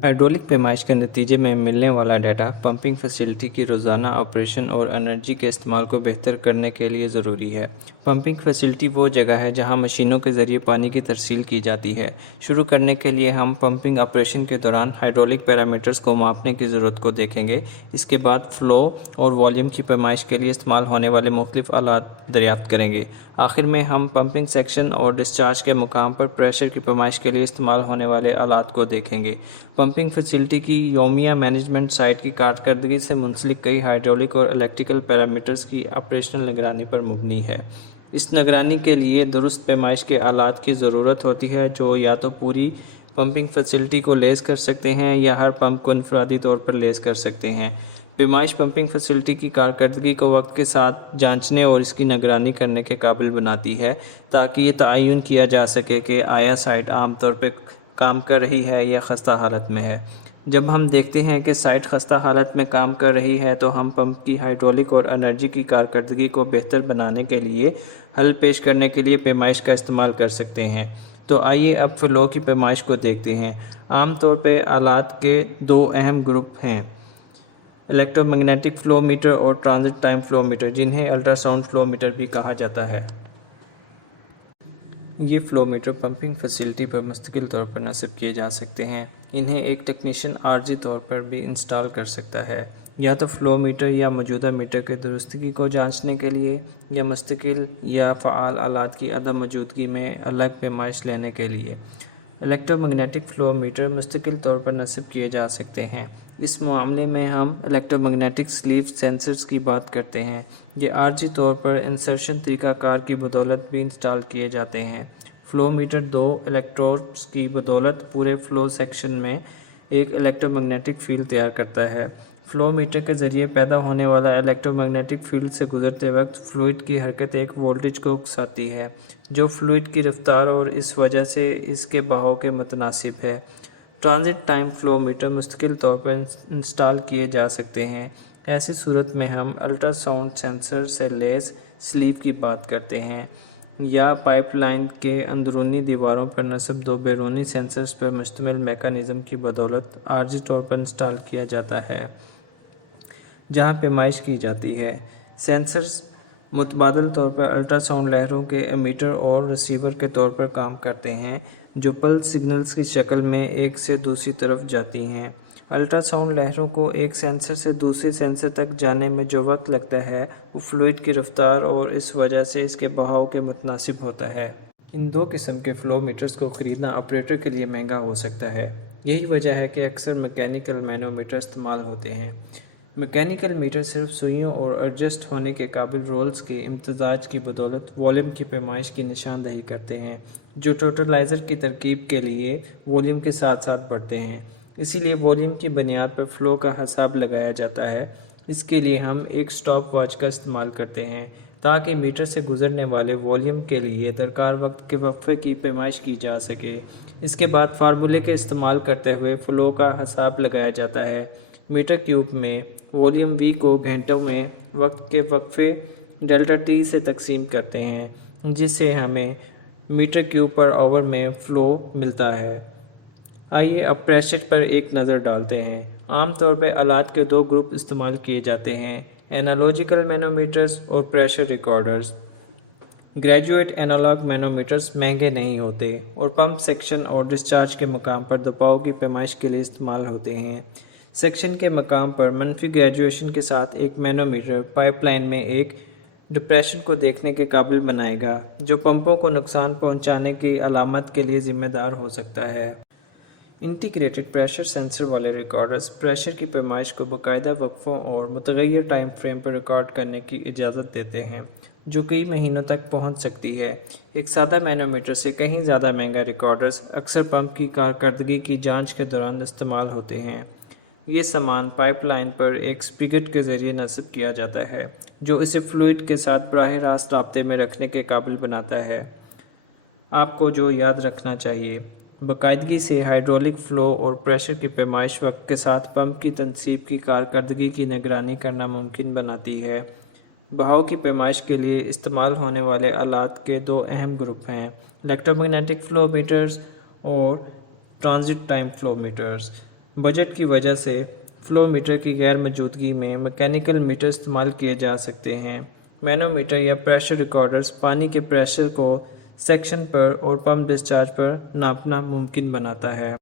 Hydraulic पैमाइश के नतीजे में मिलने वाला डाटा पंपिंग फैसिलिटी की रोज़ाना ऑपरेशन और एनर्जी के इस्तेमाल को बेहतर करने के लिए ज़रूरी है। पंपिंग फैसिलिटी वो जगह है जहां मशीनों के ज़रिए पानी की तरसील की जाती है। शुरू करने के लिए हम पंपिंग ऑपरेशन के दौरान हाइड्रोलिक पैरामीटर्स को मापने की ज़रूरत को देखेंगे। इसके बाद फ़्लो और वॉल्यूम की पैमाइश के लिए इस्तेमाल होने वाले मुख्तलिफ आलात दरियाफ्त करेंगे। आखिर में हम पंपिंग सेक्शन और डिस्चार्ज के मुकाम पर प्रेशर की पैमाइश के लिए इस्तेमाल होने वाले आलात को देखेंगे। पंपिंग फैसिलिटी की यौमिया मैनेजमेंट साइट की कारकर्दगी से मुंसलिक कई हाइड्रोलिक और इलेक्ट्रिकल पैरामीटर्स की ऑपरेशनल निगरानी पर मुबनी है। इस निगरानी के लिए दुरुस्त पैमाइश के आलात की ज़रूरत होती है जो या तो पूरी पंपिंग फैसिलिटी को लेस कर सकते हैं या हर पंप को इनफरादी तौर पर लेस कर सकते हैं। पैमाइश पंपिंग फैसिलिटी की कारकर्दगी को वक्त के साथ जांचने और इसकी निगरानी करने के काबिल बनाती है ताकि ये तयन किया जा सके कि आया साइट आमतौर पर काम कर रही है या खस्ता हालत में है। जब हम देखते हैं कि साइट खस्ता हालत में काम कर रही है तो हम पंप की हाइड्रोलिक और एनर्जी की कारकर्दगी को बेहतर बनाने के लिए हल पेश करने के लिए पैमाइश का इस्तेमाल कर सकते हैं। तो आइए अब फ़्लो की पैमाइश को देखते हैं। आम तौर पे आलात के दो अहम ग्रुप हैं, इलेक्ट्रोमैग्नेटिक फ़्लो मीटर और ट्रांजिट टाइम फ़्लो मीटर, जिन्हें अल्ट्रासाउंड फ़्लो मीटर भी कहा जाता है। ये फ़्लो मीटर पंपिंग फैसिलिटी पर मुस्तकिल तौर पर नस्ब किए जा सकते हैं। इन्हें एक टेक्नीशियन आर्जी तौर पर भी इंस्टॉल कर सकता है, या तो फ़्लो मीटर या मौजूदा मीटर के दुरुस्तगी को जांचने के लिए, या मुस्तकिल या फ़आल आलात की अदम मौजूदगी में अलग पैमाइश लेने के लिए। इलेक्ट्रोमैग्नेटिक फ़्लो मीटर मुस्तकिल तौर पर नस्ब किए जा सकते हैं। इस मामले में हम इलेक्ट्रोमैग्नेटिक स्लीव सेंसर्स की बात करते हैं। ये आर्जी तौर पर इंसर्शन तरीक़ाकार की बदौलत भी इंस्टॉल किए जाते हैं। फ़्लो मीटर दो इलेक्ट्रोड्स की बदौलत पूरे फ़्लो सेक्शन में एक इलेक्ट्रोमैग्नेटिक फ़ील्ड तैयार करता है। फ़्लो मीटर के ज़रिए पैदा होने वाला इलेक्ट्रोमैग्नेटिक फ़ील्ड से गुजरते वक्त फ़्लूइड की हरकत एक वोल्टेज को उकसाती है जो फ़्लूइड की रफ्तार और इस वजह से इसके बहाव के मुतनासिब है। ट्रांजिट टाइम फ़्लो मीटर मुस्तकिल तौर पर इंस्टॉल किए जा सकते हैं। ऐसी सूरत में हम अल्ट्रासाउंड सेंसर से लैस स्लीव की बात करते हैं, या पाइपलाइन के अंदरूनी दीवारों पर नस्ब दो बैरूनी सेंसर्स पर मुश्तमिल मेकानिज़म की बदौलत आर्जी तौर पर इंस्टॉल किया जाता है जहां पैमाइश की जाती है। सेंसर्स मुतबादल तौर पर अल्ट्रासाउंड लहरों के एमीटर और रिसीवर के तौर पर काम करते हैं जो पल्स सिग्नल्स की शक्ल में एक से दूसरी तरफ जाती हैं। अल्ट्रासाउंड लहरों को एक सेंसर से दूसरे सेंसर तक जाने में जो वक्त लगता है वो फ्लूइड की रफ्तार और इस वजह से इसके बहाव के मुतनासिब होता है। इन दो किस्म के फ़्लो मीटर्स को ख़रीदना ऑपरेटर के लिए महंगा हो सकता है। यही वजह है कि अक्सर मैकेनिकल मैनोमीटर इस्तेमाल होते हैं। मैकेनिकल मीटर सिर्फ सुइयों और एडजस्ट होने के काबिल रोल्स के इम्तजाज की बदौलत वॉल्यूम की पैमाइश की निशानदही करते हैं जो टोटलाइज़र की तरकीब के लिए वॉल्यूम के साथ साथ बढ़ते हैं। इसीलिए वॉल्यूम की बुनियाद पर फ़्लो का हिसाब लगाया जाता है। इसके लिए हम एक स्टॉप वॉच का इस्तेमाल करते हैं ताकि मीटर से गुजरने वाले वॉल्यूम के लिए दरकार वक्त के वक्फे की पैमाइश की जा सके। इसके बाद फार्मूले के इस्तेमाल करते हुए फ़्लो का हिसाब लगाया जाता है। मीटर क्यूब में वॉल्यूम वी को घंटों में वक्त के वक्फे डेल्टा टी से तकसीम करते हैं जिससे हमें मीटर क्यूब पर आवर में फ़्लो मिलता है। आइए अब प्रेशर पर एक नज़र डालते हैं। आम तौर पर आलात के दो ग्रुप इस्तेमाल किए जाते हैं, एनालॉजिकल मैनोमीटर्स और pressure recorders. Graduate analog manometers महंगे नहीं होते और पंप सेक्शन और डिस्चार्ज के मकाम पर दबाव की पैमाइश के लिए इस्तेमाल होते हैं। सेक्शन के मकाम पर मनफी ग्रेजुएशन के साथ एक मैनोमीटर पाइपलाइन में एक डिप्रेशन को देखने के काबिल बनाएगा जो पंपों को नुकसान पहुंचाने की अलामत के लिए ज़िम्मेदार हो सकता है। इंटीग्रेटेड प्रेशर सेंसर वाले रिकॉर्डर्स प्रेशर की पैमाइश को बाकायदा वक्फों और मुतग़य्यर टाइम फ्रेम पर रिकॉर्ड करने की इजाज़त देते हैं जो कई महीनों तक पहुंच सकती है। एक सादा मैनोमीटर से कहीं ज़्यादा महंगा रिकॉर्डर्स अक्सर पंप की कारकर्दगी की जांच के दौरान इस्तेमाल होते हैं। ये सामान पाइपलाइन पर एक स्पिगट के ज़रिए नस्ब किया जाता है जो इसे फ्लूइड के साथ बराह रास्त राब्ते में रखने के काबिल बनाता है। आपको जो याद रखना चाहिए, बाकायदगी से हाइड्रोलिक फ़्लो और प्रेशर की पैमाइश वक्त के साथ पंप की तनसीब की कारकर्दगी की निगरानी करना मुमकिन बनाती है। बहाव की पैमाइश के लिए इस्तेमाल होने वाले आलात के दो अहम ग्रुप हैं, इलेक्ट्रोमैग्नेटिक फ़्लो मीटर्स और transit time flow meters. Budget کی وجہ سے فلو میٹر کی غیر موجودگی میں میکینیکل میٹر استعمال کیے جا سکتے ہیں۔ مینو میٹر یا پریشر ریکارڈرز پانی کے پریشر کو سیکشن پر اور پمپ ڈسچارج پر ناپنا ممکن بناتا ہے۔